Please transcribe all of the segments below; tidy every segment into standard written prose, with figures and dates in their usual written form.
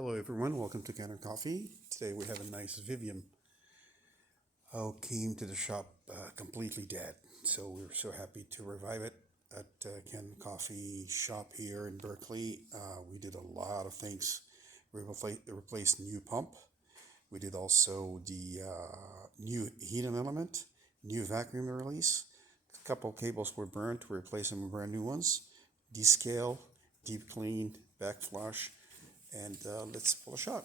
Hello everyone, welcome to Kanen Coffee. Today we have a nice Vibiemme. Came to the shop completely dead, so we're so happy to revive it at Kanen Coffee shop here in Berkeley. We did a lot of things. We replaced new pump. We did also the new heating element, new vacuum release. A couple cables were burnt, we replaced them with brand new ones. Descale, deep clean, back flush, and let's pull a shot.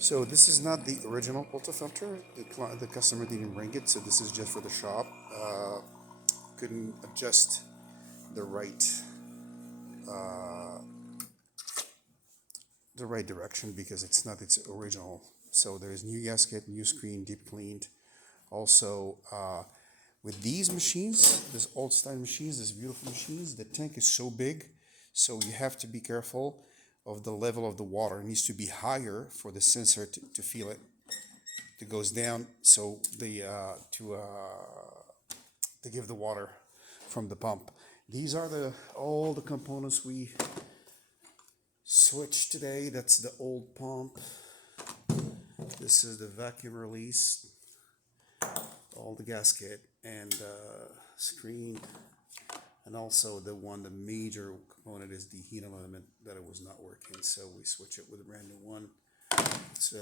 So this is not the original portafilter. The customer didn't bring it, so this is just for the shop. Couldn't adjust the right direction because it's not its original. So there is new gasket, new screen, deep cleaned. Also, with these machines, this old style machines, these beautiful machines, the tank is so big, so you have to be careful of the level of the water. It needs to be higher for the sensor to feel it. It goes down, so the to give the water from the pump. These are all the components we switched today. That's the old pump. This is the vacuum release, all the gasket and screen, and also the major component is the heating element that it was not working, so we switch it with a brand new one. Let's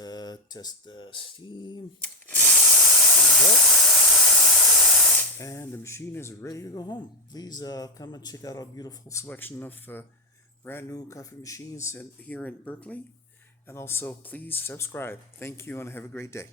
test the steam. And the machine is ready to go home. Please come and check out our beautiful selection of brand new coffee machines here in Berkeley. And also, please subscribe. Thank you and have a great day.